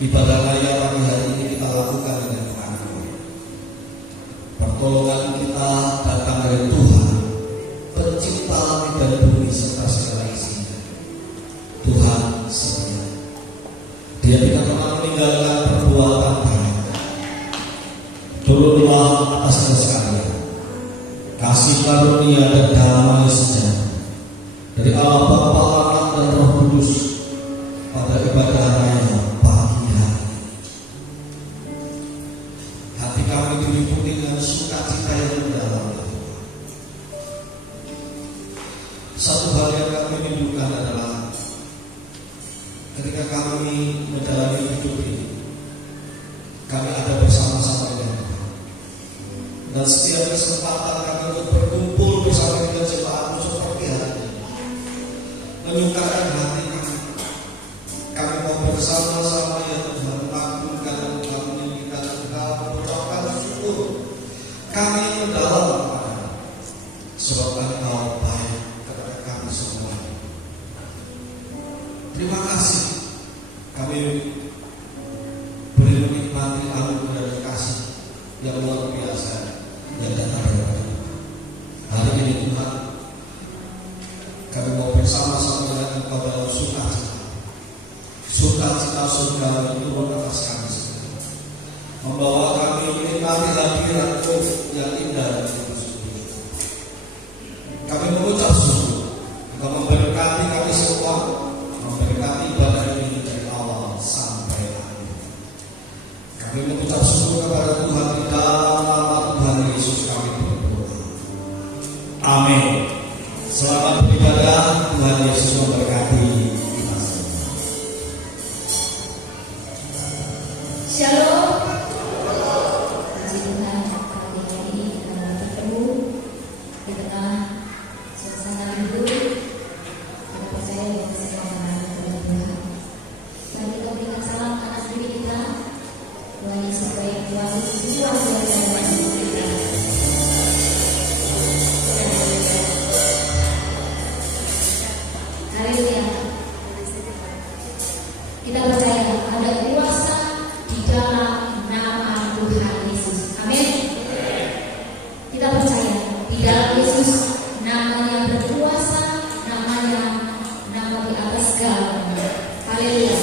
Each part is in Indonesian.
Ibadah raya pagi hari ini kita lakukan dengan pengakuan. Pertolongan kita datang dari Tuhan, pencipta langit dan bumi serta segala isinya. Tuhan setia. Dia tidak pernah meninggalkan perbuatan baik. Turunlah atas kita sekalian kasih karunia dan damai sejahtera dari Allah Bapa, Anak dan Roh Kudus pada ibadah raya pagi hari. Hati kami diliputi dengan sukacita yang mendalam. Satu hal yang kami rindukan adalah ketika kami menjalani hidup ini, kami ada bersama-sama dengan Tuhan. Dan setiap kesempatan kami untuk berkumpul bersama dengan jemaat seperti hari ini, menyukakan hati kami. Kami mau bersama-sama ya Tuhan melakukan dan meninggikan Engkau, mengucapkan syukur kami yang mendalam kepada-Mu, sebab Engkau baik kepada kami semua. Terima kasih kami boleh menikmati anugerah dan kasih yang luar biasa yang datang dari Tuhan. Hari ini Tuhan, kami mau bersama-sama dengan Engkau dalam sukacita. Sukacita surga itu atas kami semua, membawa kami menikmati hadirat-Mu yang indah dan sungguh. Kami mengucap syukur Engkau memberkati kami semua, memberkati ibadah ini dari awal sampai akhir. Kami mengucap syukur kepada Tuhan di dalam nama Tuhan Yesus kami berdoa. Amin. Selamat beribadah. Tuhan Yesus memberkati kita semua. Shalom. Puji Tuhan, pagi hari ini kita bertemu di tengah suasana hidup. Kita percaya bahwa segala hal dari Tuhan. Mari kita berikan salam atas diri kita. Tuhan Yesus baik, Tuhan Yesus luar biasa dalam hidup kita. Haleluya. Kita percaya ada kuasa di dalam nama Tuhan Yesus. Amin. Kita percaya di dalam Yesus, nama yang berkuasa, nama di atas segala nama. Haleluya.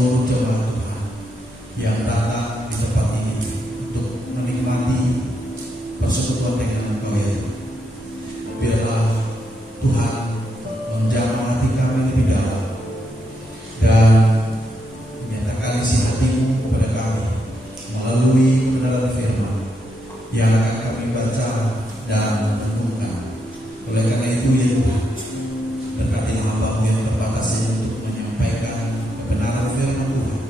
seluruh jemaat Tuhan yang datang di tempat ini untuk menikmati persekutuan dengan Engkau ya. Biarlah Tuhan menjamah hati kami lebih dalam dan menyatakan isi hati-Mu kepada kami melalui kebenaran firman yang akan kami baca dan renungkan. Oleh karena itu ya Tuhan, berkati hamba-Mu yang terbatas ini untuk menyampaikan kebenaran firman Tuhan.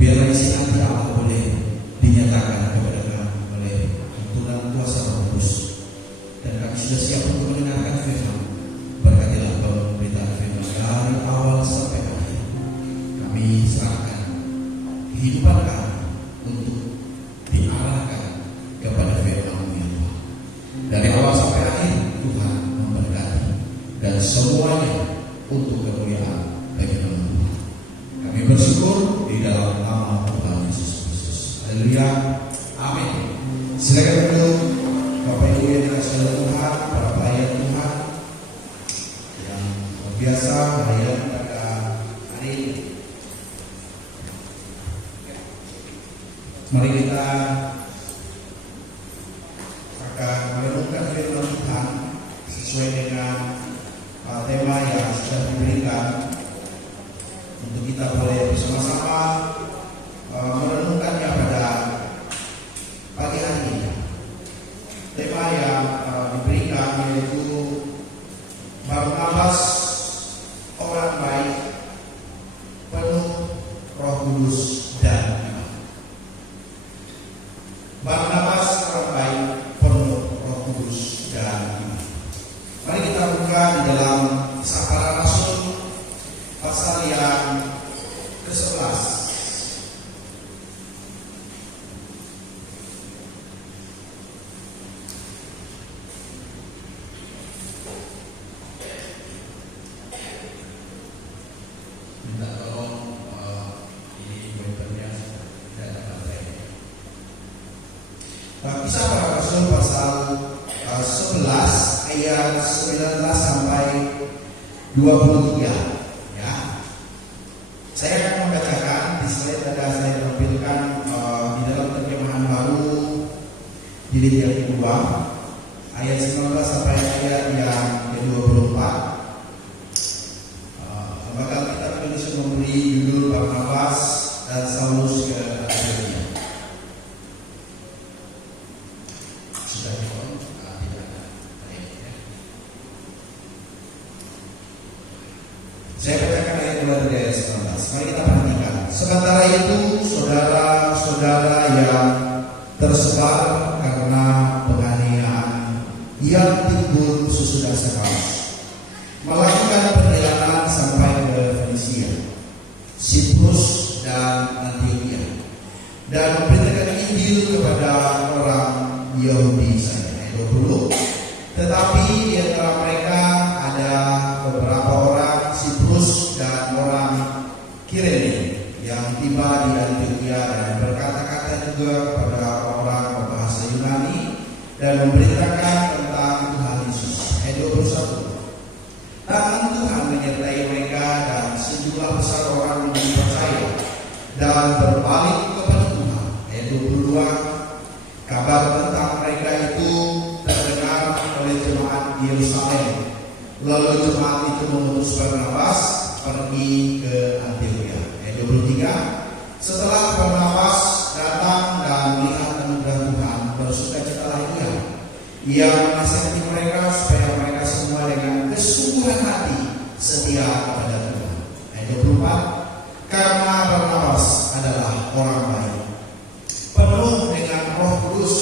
Biarlah isi hati Allah boleh dinyatakan kepada kami oleh tuntunan kuasa Roh Kudus. Dan kami sudah siap untuk mendengarkan firman. Berkatilah pemberitaan firman dari awal sampai akhir. Kami serahkan kehidupan kami untuk diarahkan kepada firman-Mu ya Tuhan. Dari awal sampai akhir Tuhan memberkati dan semuanya untuk kemuliaan bagi nama Tuhan. Kami bersyukur di dalam nama Tuhan Yesus Kristus. Haleluya. Amin. Silakan duduk Bapak Ibu yang dikasihi oleh Tuhan, para pelayan Tuhan yang biasa melayani pada hari ini. Mari kita akan merenungkan firman Tuhan sesuai dengan tema yang sudah diberikan untuk kita boleh bersama-sama merenungkannya pada pagi hari ini. Tema yang diberikan yaitu Barnabas, orang baik, penuh Roh Kudus dan iman. Barnabas, orang baik, penuh Roh Kudus dan iman. Mari kita buka di dalam Kisah Para Rasul pasal yang ke-11. Minta tolong ini pointernya tidak dapat saya. Kisah Para Rasul pasal 11 ayat 19 sampai 23 ya. Saya akan membacakan di slide ada saya tampilkan di dalam terjemahan baru jilid yang kedua ayat 19 sampai ayat yang ke-24. Lembaga Alkitab Indonesia memberi judul Barnabas dan Saulus ke Antiokhia. Sudah tidak ada. Saya bacakan ayat 2 dari ayat 19. Mari kita perhatikan. Sementara itu saudara-saudara yang tersebar karena penganiayaan yang timbul sesudah Stefanus melakukan perjalanan sampai ke Fenisia, Siprus dan Antiokhia dan memberitakan Injil kepada orang Yahudi saja. Ayat 20. Tetapi di antara mereka ada beberapa orang Siprus dan orang Kirene yang tiba di Antiokhia dan berkata-kata juga kepada orang berbahasa Yunani dan memberitakan tentang Tuhan Yesus. Ayat 21. Tangan Tuhan menyertai mereka dan sejumlah besar orang yang percaya dan berbalik kepada Tuhan. Ayat 22. Kabar tentang mereka itu terdengar oleh jemaat di Yerusalem. Lalu jemaat itu mengutus Barnabas pergi ke Antiokhia. Ayat 23. Setelah Barnabas datang dan melihat anugerah Tuhan, bersukacitalah ia menasihati mereka supaya mereka semua dengan kesungguhan hati setia kepada Tuhan. Ayat 24. Karena Barnabas adalah orang baik, penuh dengan Roh Kudus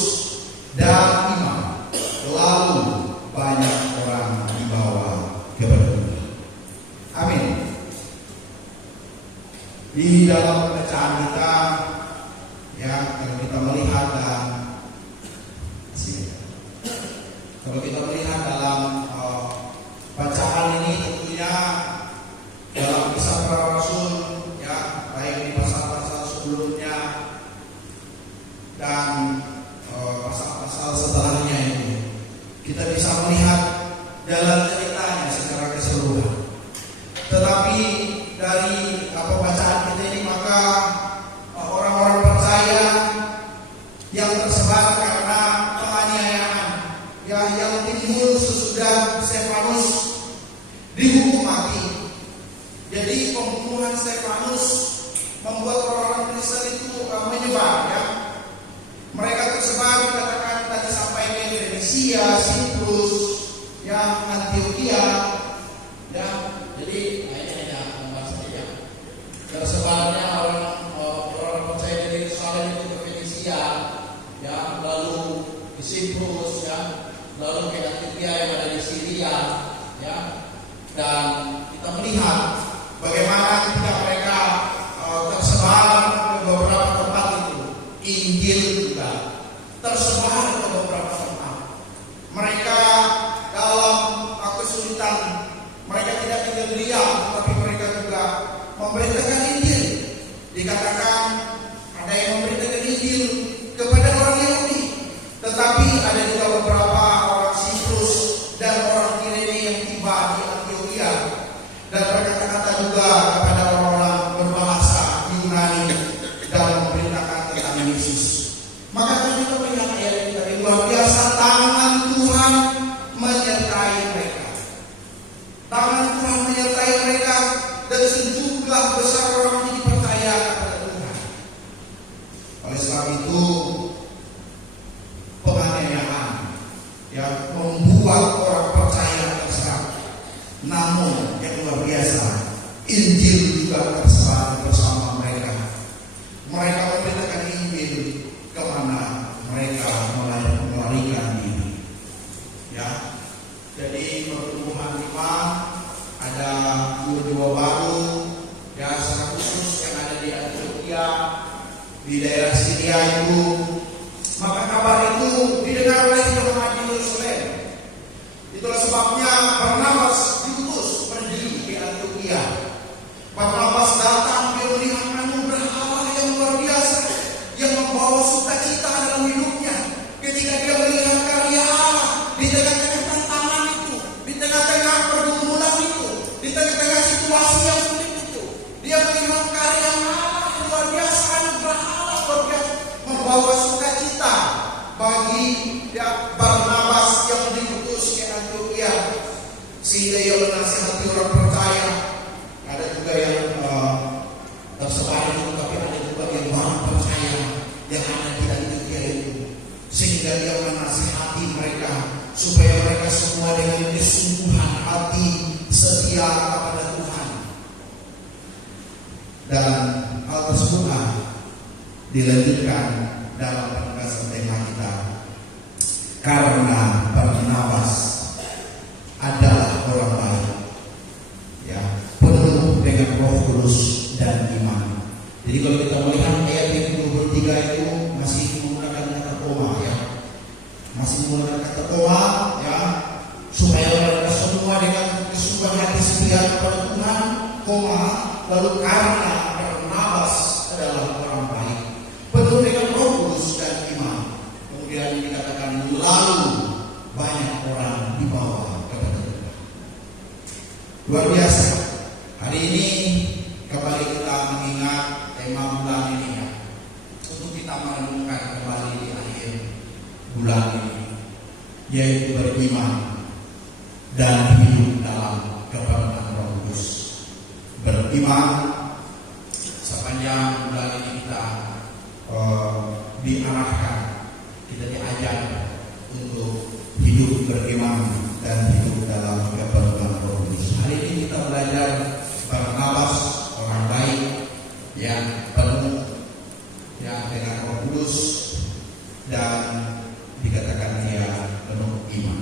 dan iman, lalu banyak orang dibawa kepada Tuhan. Amin. Di dalam bacaan kita, ya, kalau kita melihat dalam bacaan ini, tentunya dalam Kisah Para Rasul, ya, baik di pasal-pasal sebelumnya dan pasal-pasal setelahnya ini, kita bisa melihat jalan ceritanya secara keseluruhan. Tetapi dari bacaan kita ini, maka Jadi pembunuhan Stefanus membuat orang-orang Kristen itu menyebar, ya. Mereka tersebar dikatakan tadi sampai ke Fenisia, Siprus, yang Antioquia, ya. Jadi ini hanya gambar saja. Tersebarnya orang percaya dari Yerusalem itu ke Fenisia, ya, lalu ke Siprus, ya, lalu ke Antioquia yang ada di Syria, ya. Dan kita melihat bagaimana ketika mereka tersebar ke beberapa tempat itu, Injil juga tersebar ke beberapa tempat. Mereka dalam kesulitan, mereka tidak tinggal diam, tapi mereka juga memberitakan Injil. Dikatakan ada yang memberitakan Injil kepada orang Yahudi, tetapi ada juga beberapa orang Siprus dan orang Kirene yang tiba di Antioquia dan berkata-kata juga kepada orang-orang berbahasa Yunani dan memberitakan tentang Yesus. Maka kita melihat ayat ini tadi luar biasa, tangan Tuhan menyertai mereka. Tangan Tuhan menyertai mereka dan sejumlah besar orang ini dipercaya kepada Tuhan. Oleh sebab itu penganiayaan yang membuat orang percaya terserah. Namun yang luar biasa, Injil juga tersebar bersama mereka. Mereka memberitakan Injil kemana mereka melarikan diri. Ya, jadi pertumbuhan iman ada jiwa-jiwa baru, ya, secara khusus yang ada di Antioquia, di daerah Syria itu. Maka kabar itu didengar oleh jemaat di Yerusalem. Itulah sebabnya Barnabas diutus pergi ke Antioquia. Barnabas datang, dia melihat anugerah Allah yang luar biasa, yang membawa sukacita dalam hidupnya. Ketika dia melihat karya Allah di tengah-tengah tantangan itu, di tengah-tengah pergumulan itu, di tengah-tengah situasi yang sulit itu, dia melihat karya Allah yang luar biasa, anugerah Allah luar biasa, membawa sukacita bagi Barnabas yang diutus ke Antioquia, sehingga ia menasihati orang percaya. Ada juga yang tersebar itu, tapi ada juga yang baru percaya yang ada di Antioquia itu, sehingga dia menasihati mereka supaya mereka semua dengan kesungguhan hati setia kepada Tuhan. Dan hal tersebut dilanjutkan dalam penegasan tema kita, karena Barnabas adalah orang baik, ya, penuh dengan Roh Kudus dan iman. Jadi kalau kita melihat ayat yang ke-23 itu masih menggunakan kata koma, ya, masih menggunakan kata koma, ya, supaya mereka semua dengan kesungguhan hati setia kepada Tuhan, koma, lalu karena Barnabas adalah orang baik, penuh dengan Roh Kudus dan iman. Kemudian dikatakan lalu banyak orang dibawa kepada Tuhan. Luar biasa. Hari ini kembali kita mengingat tema bulan ini, ya, untuk kita merenungkan kembali di akhir bulan ini, yaitu beriman dan hidup dalam kepenuhan Roh Kudus. Beriman sepanjang bulan ini kita diarahkan, kita diajar untuk hidup beriman dan hidup dalam kepenuhan Roh Kudus. Hari ini kita belajar Barnabas, orang baik yang penuh, ya, dengan Roh Kudus, dan dikatakan dia penuh iman.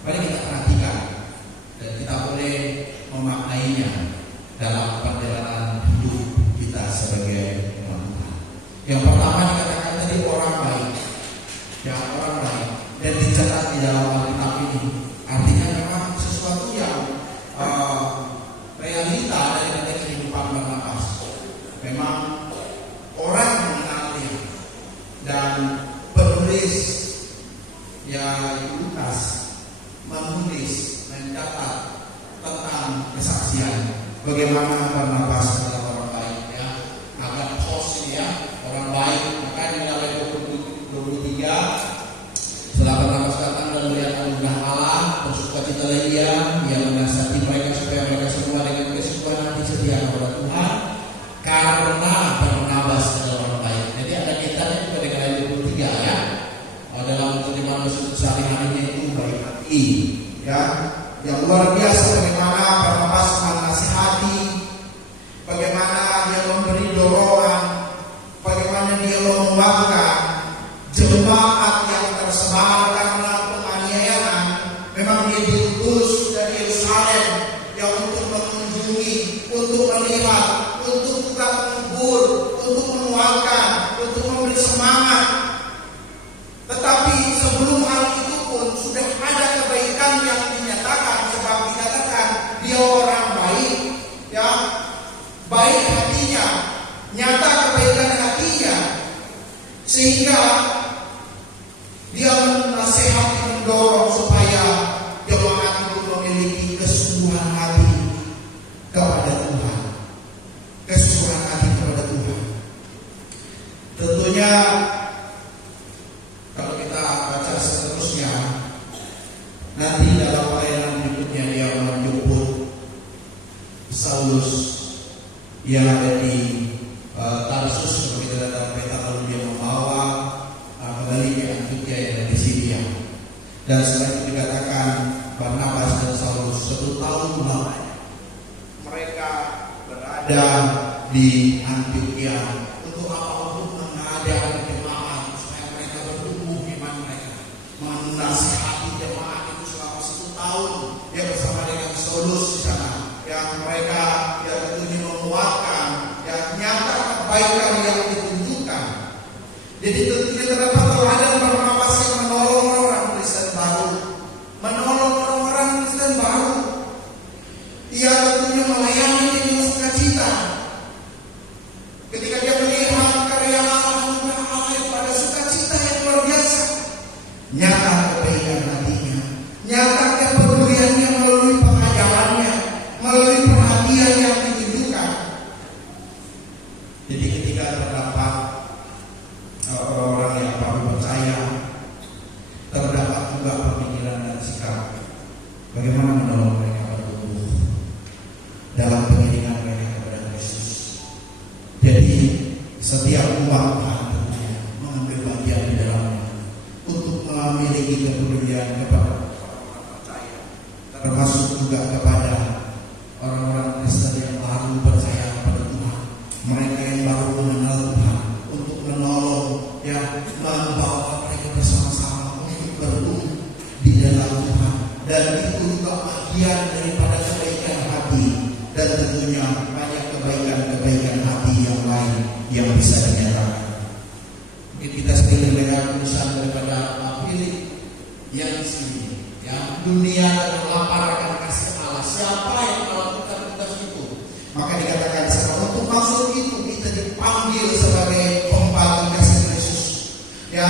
Mari kita perhatikan dan kita boleh memaknainya dalam perjalanan hidup kita sebagai umat Tuhan. Yang pertama dikatakan tadi orang baik, ya, orang baik, dan dicatat di dalam Alkitab ini. Artinya memang sesuatu yang realita dari kehidupan Barnabas. Memang orang mengenal dia, dan penulis, ya, Lukas menulis, mencatat tentang kesaksian bagaimana Barnabas adalah orang baik, ya. Agak kos ini, ya, orang baik. Maka di dalam 23 setelah Barnabas datang dan melihat anugerah Allah, bersukacita ia menasihati mereka supaya mereka semua dengan kesungguhan hati setia kepada Tuhan karena Barnabas adalah orang baik. Jadi ada kaitannya juga dengan ayat 23 ya. Dalam terjemahan sehari-harinya itu baik hati ya. Yang luar biasa bagaimana Barnabas menasihati, bagaimana dia memberi dorongan, bagaimana dia menguatkan jemaat yang tersebar karena penganiayaan. Memang dia diutus dari Yerusalem yang untuk mengunjungi, untuk melihat, untuk juga menghibur, untuk menguatkan, untuk memberi semangat. Tetapi sebelum hal itu pun sudah ada kebaikan yang dinyatakan, sebab dikatakan dia orang baik, ya, baik hatinya, nyata kebaikan hatinya, sehingga dia menasihati, mendorong supaya jemaat itu memiliki kesungguhan hati kepada Tuhan, kesungguhan hati kepada Tuhan. Tentunya kalau kita baca seterusnya, nanti dalam pelayanan berikutnya dia menjemput Saulus yang ada di Tarsus, seperti dalam peta, lalu dia membawa kembali ke Antioquia yang ada di Syria. Dan setelah itu dikatakan Barnabas dan Saulus 1 tahun lamanya mereka berada di Antioquia. Untuk apa? Untuk mengadakan jemaat supaya mereka bertumbuh iman mereka, menasihati jemaat itu selama 1 tahun ya bersama dengan Saulus di sana. Yang mereka yang tentunya menguatkan, yang nyata kebaikan yang ditunjukkan. Jadi tentunya terdapat teladan Barnabas yang menolong orang Kristen baru, menolong orang-orang Kristen baru. Ia tentunya melayani dengan sukacita. Ketika dia melihat karya Allah pada sukacita yang luar biasa, nyata kebaikan hatinya, nyata kepeduliannya melalui pengajarannya, melalui perhatian yang ditunjukkan. Jadi ketika terdapat orang-orang yang baru percaya, terdapat juga pemikiran dan sikap bagaimana menolong mereka bertumbuh dalam pengiringan mereka kepada Kristus. Jadi setiap umat tentunya mengambil bagian di dalamnya untuk memiliki kepedulian kepada orang-orang percaya, termasuk juga kepada orang-orang Kristen yang baru percaya kepada Tuhan, mereka yang baru mengenal Tuhan, untuk menolong, ya, membawa mereka bersama-sama untuk bertumbuh di dalam Tuhan. Dan itu juga bagian daripada kebaikan hati, dan tentunya banyak kebaikan-kebaikan hati yang lain yang bisa dinyatakan. Mungkin kita sekali mendengar tulisan daripada Philip yang di sini, ya, dunia akan lapar akan kasih Allah. Siapa yang melakukan tugas itu? Maka dikatakan untuk masuk itu kita dipanggil sebagai pembagi kasih Kristus, ya,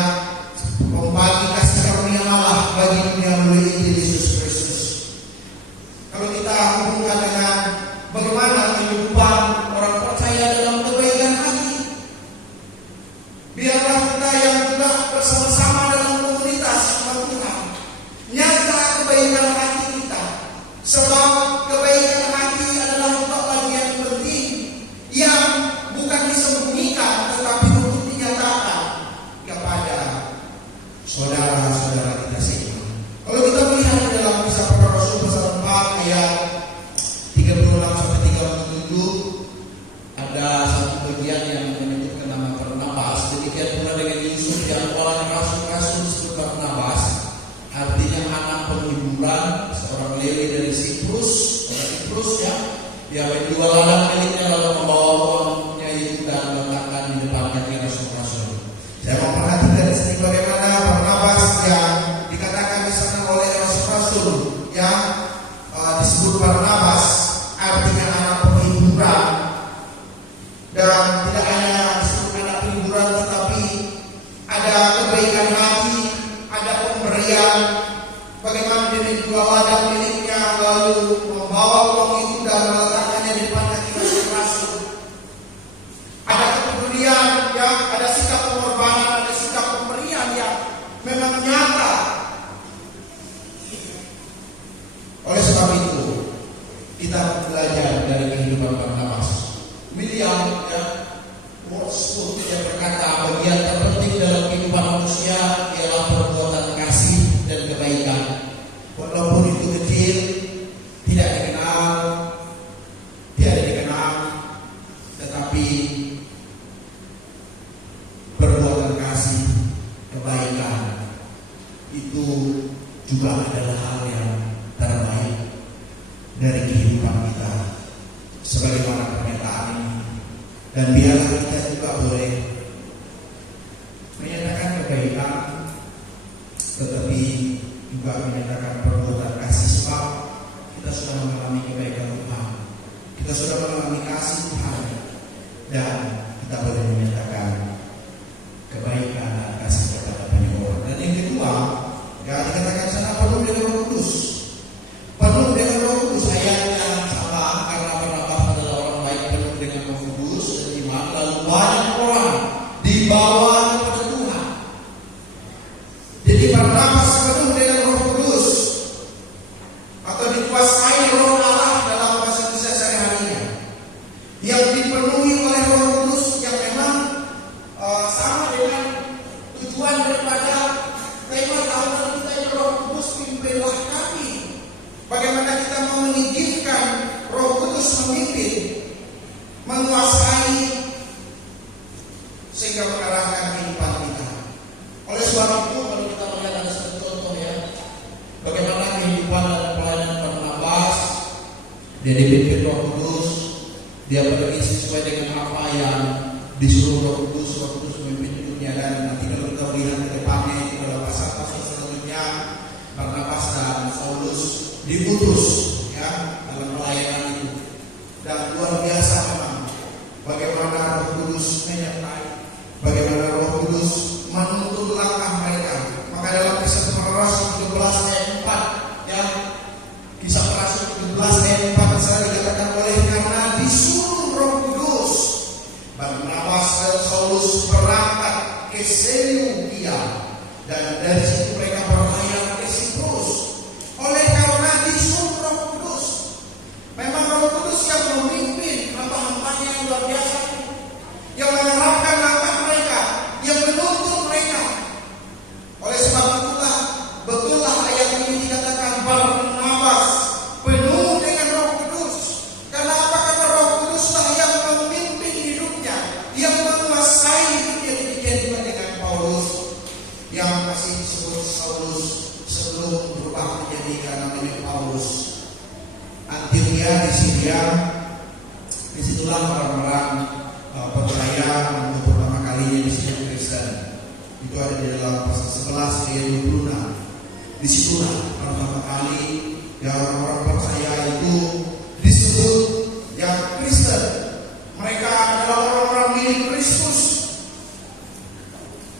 pembagi kasih karunia Allah bagi dunia melalui Injil Yesus Kristus. Kalau kita hubungkan dengan bagaimana kehidupan orang percaya dalam kebaikan hati, biarlah kita yang juga bersama-sama dalam komunitas umat Tuhan nyata kebaikan hati kita, sebab kebaikan hati adalah juga bagian penting yang bukan disembunyikan tetapi untuk dinyatakan kepada saudara-saudara kita semua. Kalau kita melihat dalam kisah para Rasul pasal 4 ayat 36 sampai 37, ada satu bagian yang menyebutkan nama Barnabas. Demikian pula dengan Yusuf yang orang rasul-rasul disebut Barnabas, artinya anak penghiburan, seorang Lewi dari Siprus, orang Siprus ya. Dia menjual ladang miliknya lalu membawa uangnya itu dan meletakkan di depannya ke rasul-rasul. Saya memperhatikan di sini bagaimana Barnabas yang dikatakan di sana oleh rasul-rasul yang disebut Barnabas, artinya anak penghiburan. Dan tidak hanya disebut anak penghiburan, tetapi ada kebaikan hati, ada pemberian. Bagaimana dia menjual ladang miliknya lalu membawa uang itu dan meletakkannya di depan kaki rasul-rasul. Ada kepedulian, ya, ada sikap pengorbanan, ada sikap pemberian yang memang nyata. Oleh sebab itu kita belajar dari kehidupan Barnabas William ya, Wordsworth yang berkata bagian terpenting dalam kehidupan manusia ialah perbuatan kasih dan kebaikan. Walaupun itu kecil, tidak dikenal, tetapi perbuatan kasih, kebaikan itu juga adalah hal yang terbaik dari kehidupan kita sebagaimana pernyataan ini. Dan biarlah kita juga boleh menyatakan kebaikan, tetapi juga menyatakan perbuatan kasih, sebab kita sudah mengalami kebaikan Tuhan, kita sudah mengalami kasih Tuhan, dan kita boleh menyatakan kebaikan dan kasih kepada banyak orang. Dan yang kedua, ya dikatakan sana penuh dengan Roh Kudus. Penuh dengan Roh Kudus, ayatnya sama, karena Barnabas adalah orang baik penuh dengan Roh Kudus dan iman, lalu banyak orang dibawa kepada Tuhan. Jadi Barnabas penuh dengan Roh Kudus atau dikuasai Roh Allah dalam bahasa Indonesia sehari-harinya, yang dipenuhi oleh Roh Kudus, yang memang sama dengan tujuan daripada tema tahunan kita yang Roh Kudus pimpinlah kami. Bagaimana kita mau mengizinkan Roh Kudus memimpin, menguasai, sehingga mengarahkan kehidupan kita. Oleh sebab itu, kalau kita melihat ada satu contoh ya, bagaimana kehidupan dan pelayanan Barnabas, dia dipimpin Roh Kudus, dia pergi sesuai dengan apa yang disuruh Roh Kudus memimpin hidupnya. Dan nanti kalau kita lihat ke depannya itu dalam pasal-pasal selanjutnya, Barnabas dan Saulus diutus ya dalam pelayanan itu. Dan luar biasa memang bagaimana Roh Kudus menyertai, bagaimana Roh Kudus menuntun langkah mereka. Maka dalam kisah para rasul 17 ayat 4 ya, kisah para rasul 17 ayat 4 saya dikatakan, oleh karena disuruh Roh Kudus, Barnabas dan Saulus berangkat ke Seleukia, dan dari situ mereka berlayar ke Siprus. Oleh karena disuruh Roh Kudus, memang Roh Kudus yang memimpin hamba-hambanya yang luar biasa, yang mengarahkan langkah mereka, yang menuntun mereka. Oleh sebab itulah, betullah ayat ini dikatakan Barnabas penuh dengan Roh Kudus. Karena apa? Karena Roh Kuduslah yang memimpin hidupnya, yang menguasai hidupnya. Demikian juga dengan Paulus yang masih disebut Saulus sebelum berubah menjadi namanya Paulus. Antioquia di Syria, disitulah orang-orang percaya untuk pertama kalinya disebut Kristen. Itu ada di dalam pasal 11 ayat 26. Disitulah pertama kali yang orang-orang percaya itu disebut yang Kristen. Mereka adalah orang-orang milik Kristus.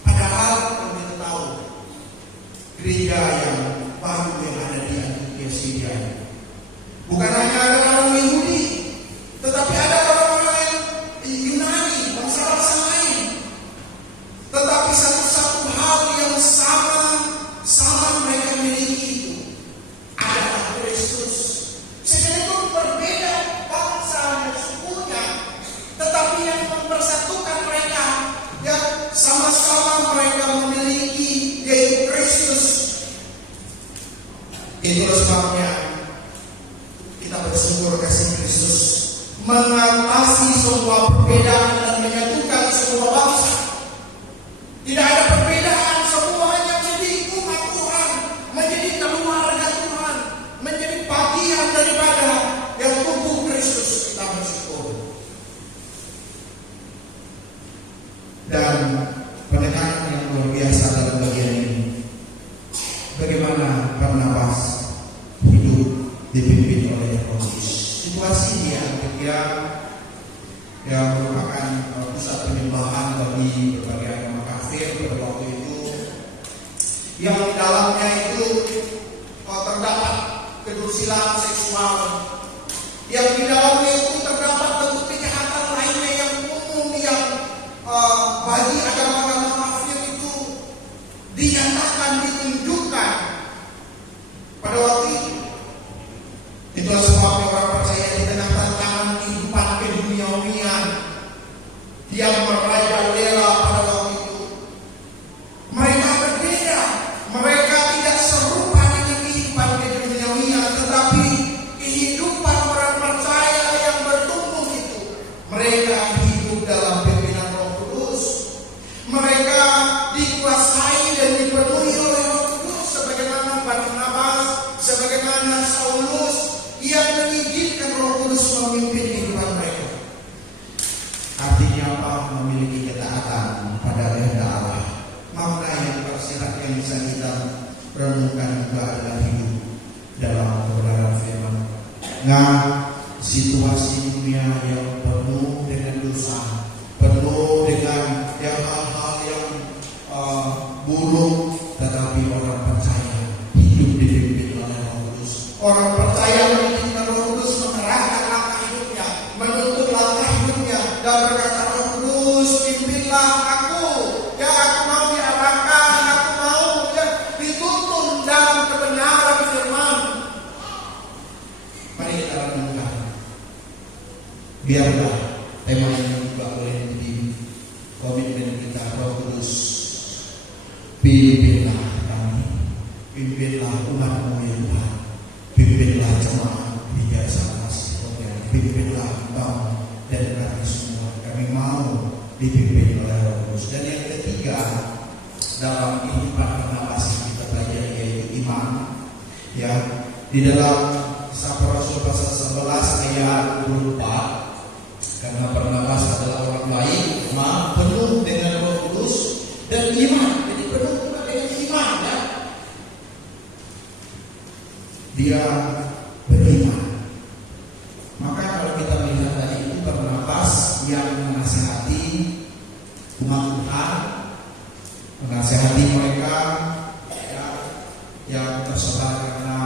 Padahal kalau kita tahu, gereja yang baru yang ada di Antioquia Syria bukan hanya ada orang Yahudi, tetapi ada orang-orang Yunani, bangsa-bangsa lain. Tetapi satu hal yang sama mereka miliki itu adalah Kristus. Sekalipun berbeda bangsa dan sukunya, tetapi yang mempersatukan mereka, yang sama-sama mereka memiliki, yaitu Kristus. Itulah sebabnya kita bersyukur kasih Kristus mengatasi semua perbedaan dan menyatukan semua bangsa. Tidak ada perbedaan, semuanya menjadi umat Tuhan, menjadi keluarga Tuhan, menjadi bagian daripada yang tubuh Kristus. Kita bersyukur. Dan penekanan yang luar biasa dalam bagian ini, bagaimana Barnabas hidup dipimpin oleh Roh Kudus. Situasi dia ketika yang merupakan pusat penyembahan bagi berbagai agama kafir pada waktu itu, yang di dalamnya itu terdapat kedusilan seksual, yang di dalamnya itu terdapat bentuk kejahatan lainnya yang umum, yang bagi agama-agama kafir itu dinyatakan, ditunjukkan pada waktu itu. Itulah sebabnya orang percaya di tengah tantangan kehidupan keduniawian yang merajalela pada waktu itu. Mereka berbeda, mereka tidak serupa dengan kehidupan keduniawian, tetapi kehidupan orang percaya yang bertumbuh itu, mereka hidup dalam pimpinan Roh Kudus. Mereka dikuasai dan dipenuhi oleh Roh Kudus, sebagaimana Barnabas, sebagaimana Saulus yang mengizinkan Roh Kudus memimpin kehidupan mereka. Artinya apa? Memiliki ketaatan pada kehendak Allah. Makna yang tersirat yang bisa kita renungkan juga adalah hidup dalam kebenaran firman. Nah, situasi dunia yang penuh dengan dosa, penuh dengan hal-hal yang buruk, tetapi orang percaya hidup dipimpin oleh Roh Kudus. Orang percaya mengizinkan Roh Kudus mengerahkan langkah hidupnya, menuntut langkah hidupnya, dan berkata, Roh Kudus, pimpinlah aku. Ya, aku mau diarahkan, aku mau dituntun dalam kebenaran firman. Mari kita renungkan. Biarlah tema ini juga boleh menjadi komitmen kita. Roh Kudus, pimpinlah kami, pimpinlah umat-Mu ya Tuhan, pimpinlah jemaat di Jasa Kasih, pimpinlah kami dan kami semua. Kami mau dipimpin oleh Roh Kudus. Dan yang ketiga, dalam kehidupan Barnabas kita pelajari yaitu iman. Ya, di dalam Kisah Para Rasul pasal 11 ayat 24, karena Barnabas adalah orang baik, penuh dengan Roh Kudus dan iman. Jadi penuh dengan iman, ya. Dia beriman. Maka kalau kita melihat tadi itu Barnabas yang menasihati umat Tuhan, menasihati mereka yang tersebar karena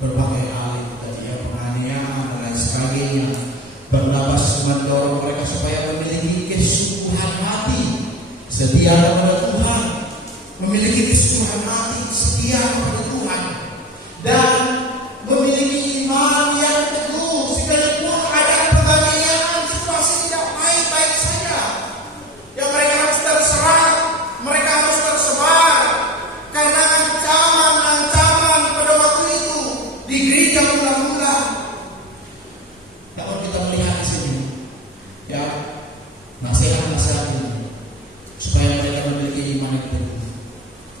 berbagai hal itu tadi, penganiayaan dan lain sebagainya. Barnabas mendorong mereka supaya memiliki kesungguhan hati setia kepada Tuhan, memiliki kesungguhan hati setia kepada Tuhan, dan memiliki iman yang teguh sekalipun ada penganiayaan, situasi tidak baik-baik saja. Yang mereka harus terserah, mereka harus tersebar karena ancaman-ancaman pada waktu itu di gereja mula-mula. Kalau kita melihat di sini, ya, nasihat-nasihat ini supaya mereka memiliki iman yang teguh.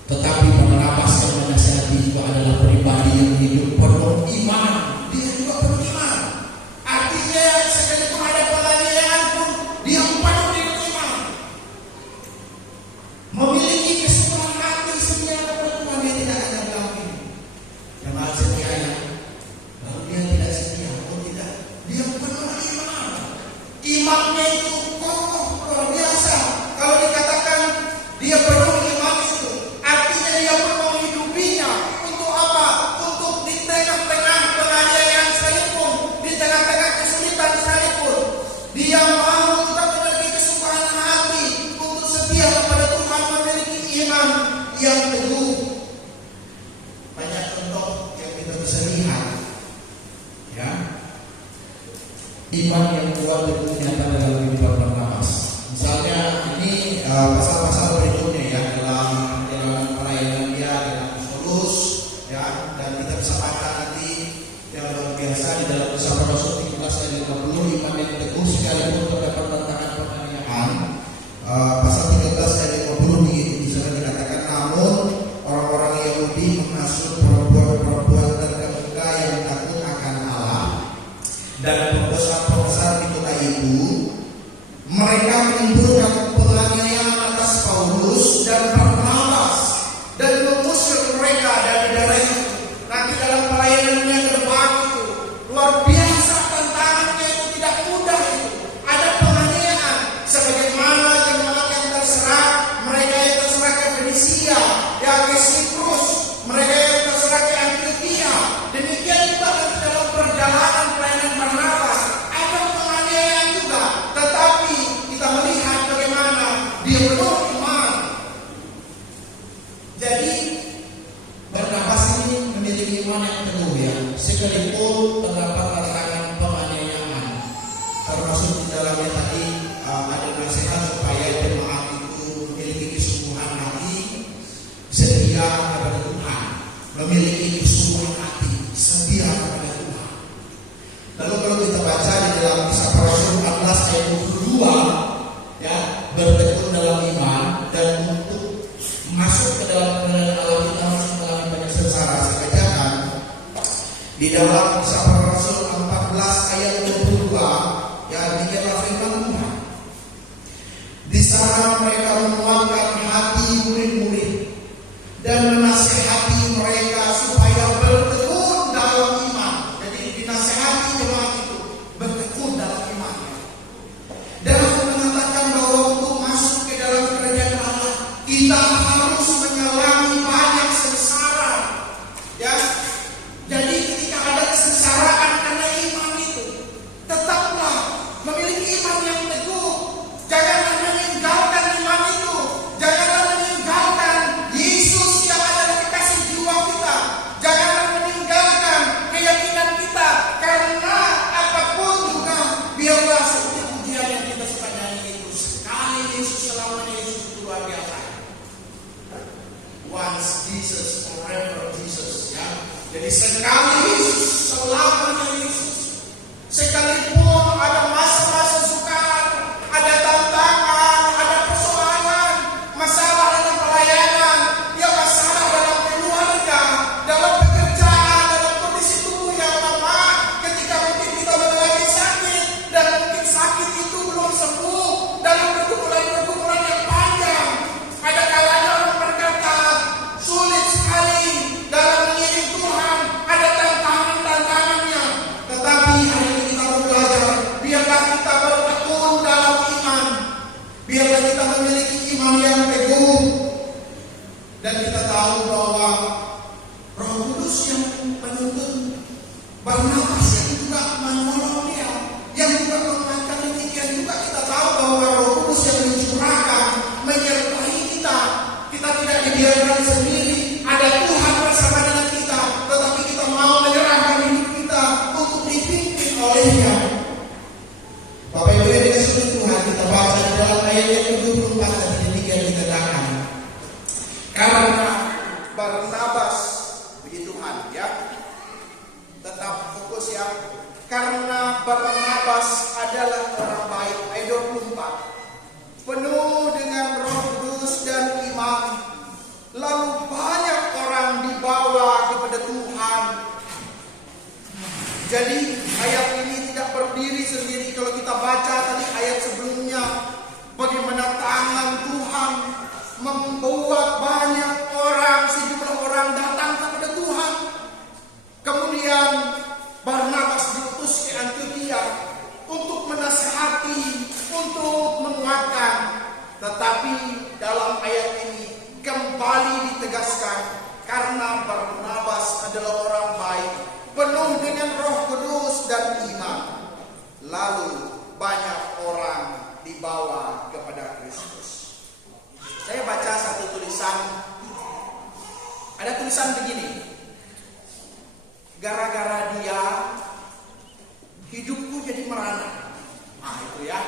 Tetapi Barnabas yang menasihati juga adalah pribadi yang hidup penuh iman. Dia juga penuh iman. Artinya sekalipun ada penganiayaan pun dia penuh dengan iman. Memiliki kesungguhan hati setia kepada Tuhan, dia tidak akan melakukan. Karena setianya, kalau dia tidak setia, tidak, dia penuh iman. Imannya itu kokoh, luar biasa. Kalau dikatakan dia penuh iman itu, artinya dia penuh hidupinya. Untuk apa? Untuk di tengah-tengah penganiayaan sekalipun, di tengah-tengah kesulitan sekalipun, dia mau tetap memiliki kesungguhan hati untuk setia kepada Tuhan, memiliki iman yang teguh. Banyak contoh yang kita bisa lihat, ya, iman yang kuat dan nyata dalam kehidupan Barnabas. Misalnya ini pasal-pasal berikutnya, ya, dalam pelayanan dia dengan Saulus, ya, dan kita bisa baca nanti yang luar biasa di dalam Kisah Para Rasul 13 ayat 50, iman yang teguh sekalipun terdapat tantangan penganiayaan. Pasal 13 ayat 50 di sana dikatakan, namun orang-orang Yahudi menghasut perempuan-perempuan terkemuka yang takut akan Allah dan pembesar-pembesar di kota itu. Mereka menimbulkan penganiayaan atas Paulus dan Barnabas dan mengusir mereka dari daerah itu. Nanti dalam pelayanannya terbang itu luar biasa, tantangannya itu tidak mudah itu. Ada penganiayaan sebagaimana jemaat yang terserah, mereka yang terserah ke Fenisia, ya, ke Siprus, mereka yang terserah ke Antioquia. Demikian juga nanti dalam perjalanan pelayanan Barnabas ada penganiayaan juga, tetapi kita melihat bagaimana dia penuh iman. Jadi Barnabas ini memiliki iman yang teguh, ya, sekalipun terdapat tantangan penganiayaan, termasuk di dalamnya tadi ada nasihat supaya jemaat itu memiliki kesungguhan hati setia kepada Tuhan, memiliki kesungguhan hati setia kepada Tuhan. Lalu kalau kita baca di dalam Kisah Para Rasul 14 ayat 22, ya, bertekun dalam iman dan untuk masuk ke dalam kerajaan Allah kita masih mengalami banyak sengsara. Saya bacakan di dalam Kisah Para Rasul 14 ayat 22, ya, demikianlah firman Tuhan. Di sana mereka menguatkan hati murid-murid dan menasihati mereka supaya bertekun dalam iman. Jadi dinasihati jemaat itu bertekun dalam imannya. Dan aku mengatakan bahwa untuk masuk ke dalam kerajaan Allah kita harus mengalami banyak sengsara. Ya, jadi ketika ada kesengsaraan karena iman itu, tetaplah memiliki iman yang teguh. Janganlah meninggalkan iman itu. Janganlah meninggalkan Yesus yang adalah kekasih jiwa kita. Janganlah meninggalkan keyakinan kita. Karena apapun juga, biarlah seperti pujian yang kita suka nyanyi itu, sekali Yesus selamanya Yesus itu luar biasa. Once Jesus, forever Jesus, ya. Jadi sekali Yesus, selamanya Yesus. Sekalipun ada masa-masa sukar, ada tantangan, ada persoalan, masalah dalam pelayanan, ya masalah dalam keluarga, dalam pekerjaan, dalam kondisi tubuh yang lemah, ketika mungkin kita mengalami sakit dan mungkin sakit itu belum sembuh, dalam pergumulan-pergumulan yang panjang, ada kalanya orang berkata sulit sekali dalam mengiring Tuhan, ada tantangannya. Tetapi hari ini kita belajar, biarlah kita bertekun dalam iman, biarlah kita memiliki iman yang teguh, dan kita tahu bahwa Roh Kudus yang menuntun Barnabas yang juga menolong dia, yang juga menguatkan demikian juga kita tahu bahwa Roh Kudus yang mencurahkan, menyertai kita. Kita tidak dibiarkan sendiri, ada Tuhan bersama dengan kita, tetapi kita mau menyerahkan hidup kita untuk dipimpin oleh-Nya. Bapak Ibu yang dikasihi Tuhan, kita baca di dalam ayat yang ke-24 tadi demikian dikatakan. Karena Barnabas, puji Tuhan, ya, tetap fokus ya. Karena Barnabas adalah orang baik, ayat 24, penuh dengan Roh Kudus dan iman, lalu banyak orang dibawa kepada Tuhan. Jadi ayat ini tidak berdiri sendiri. Kalau kita baca tadi ayat sebelumnya, bagaimana tangan Tuhan membuat banyak orang, sejumlah orang datang kepada Tuhan. Kemudian Barnabas diutus ke Antiokhia untuk menasihati, untuk menguatkan. Tetapi dalam ayat ini kembali ditegaskan, karena Barnabas adalah orang baik, penuh dengan Roh Kudus dan iman, lalu banyak orang dibawa kepada Kristus. Saya baca satu tulisan, ada tulisan begini: gara-gara dia hidupku jadi merana. Nah itu ya.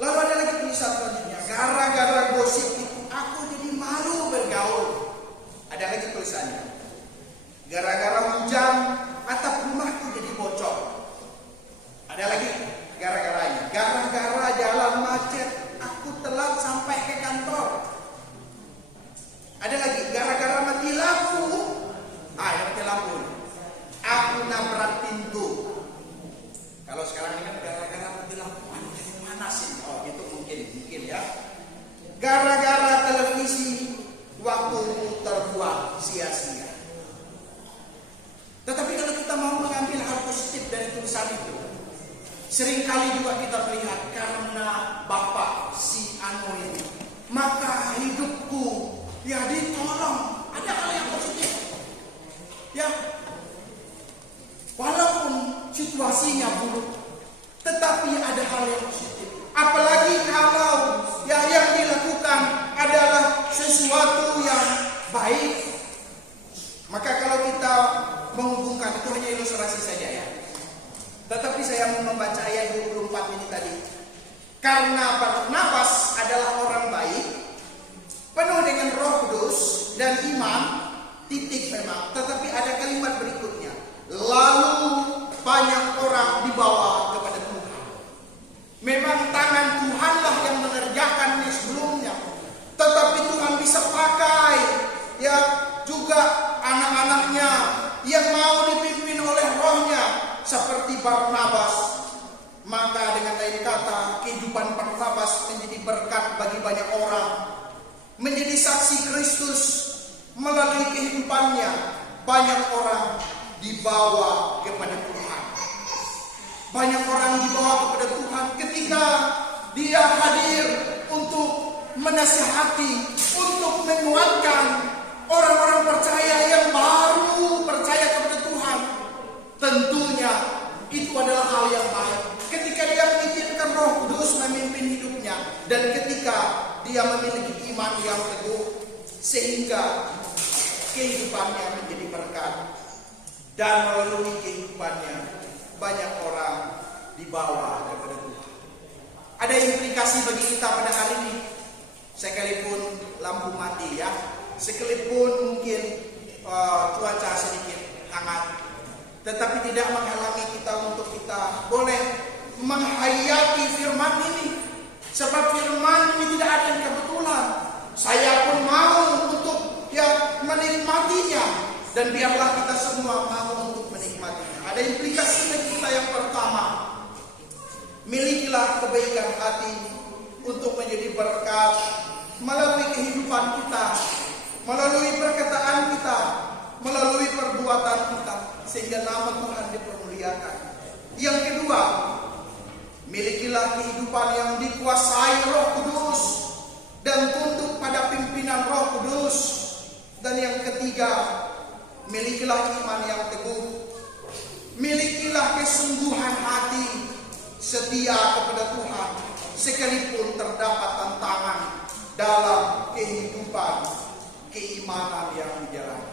Lalu ada lagi tulisan selanjutnya, gara-gara gosip itu aku jadi malu bergaul. Ada lagi tulisannya, gara-gara hujan atap rumahku jadi bocor. Ada lagi gara-garanya, gara-gara jalan macet aku telat sampai ke kantor. Ada lagi gara-gara mati lampu. Mati lampu, aku nabrak pintu. Kalau sekarang ini gara-gara mati lampu, jadi mana sih? Oh itu mungkin ya. Gara-gara televisi waktumu terbuang sia-sia. Tetapi kalau kita mau mengambil hal positif dari tulisan itu, seringkali juga kita melihat karena Bapak si Anu ini, maka hidupku ya ditolong. Ada hal yang positif. Ya, walaupun situasinya buruk, tetapi ada hal yang positif. Apalagi kalau ya yang dilakukan adalah sesuatu yang baik. Maka kalau kita menghubungkan, itu hanya ilustrasi saja ya. Tetapi saya mau membaca ayat 24 ini tadi. Karena Barnabas adalah orang baik, penuh dengan Roh Kudus dan iman, titik memang. Tetapi ada kalimat berikutnya, lalu banyak orang dibawa kepada Tuhan. Memang tangan Tuhanlah yang mengerjakan ini sebelumnya, tetapi Tuhan bisa pakai ya juga anak-anaknya yang mau dipimpin oleh Rohnya seperti Barnabas. Maka dengan lain kata, kehidupan Barnabas menjadi berkat bagi banyak orang, menjadi saksi Kristus. Melalui kehidupannya banyak orang dibawa kepada Tuhan. Banyak orang dibawa kepada Tuhan ketika dia hadir untuk menasihati, untuk menguatkan orang-orang percaya yang baru percaya kepada Tuhan. Tentunya itu adalah hal yang baik. Ketika dia mengizinkan Roh Kudus memimpin hidupnya, dan ketika dia memiliki iman yang teguh, sehingga kehidupannya menjadi berkat, dan melalui kehidupannya banyak orang dibawa kepada Tuhan. Ada implikasi bagi kita pada hari ini, sekalipun lampu mati ya, sekalipun mungkin cuaca sedikit hangat, tetapi tidak menghalangi kita untuk kita boleh menghayati firman ini. Sebab firman ini tidak ada yang kebetulan. Saya pun mau untuk menikmatinya, dan biarlah kita semua mau untuk menikmatinya. Ada implikasi bagi kita. Yang pertama, milikilah kebaikan hati untuk menjadi berkat melalui kehidupan kita, melalui perkataan kita, melalui perbuatan kita, sehingga nama Tuhan dipermuliakan. Yang kedua, milikilah kehidupan yang dikuasai Roh Kudus dan tunduk pada pimpinan Roh Kudus. Dan yang ketiga, milikilah iman yang teguh, milikilah kesungguhan hati, setia kepada Tuhan sekalipun terdapat tantangan dalam kehidupan keimanan yang dijalani.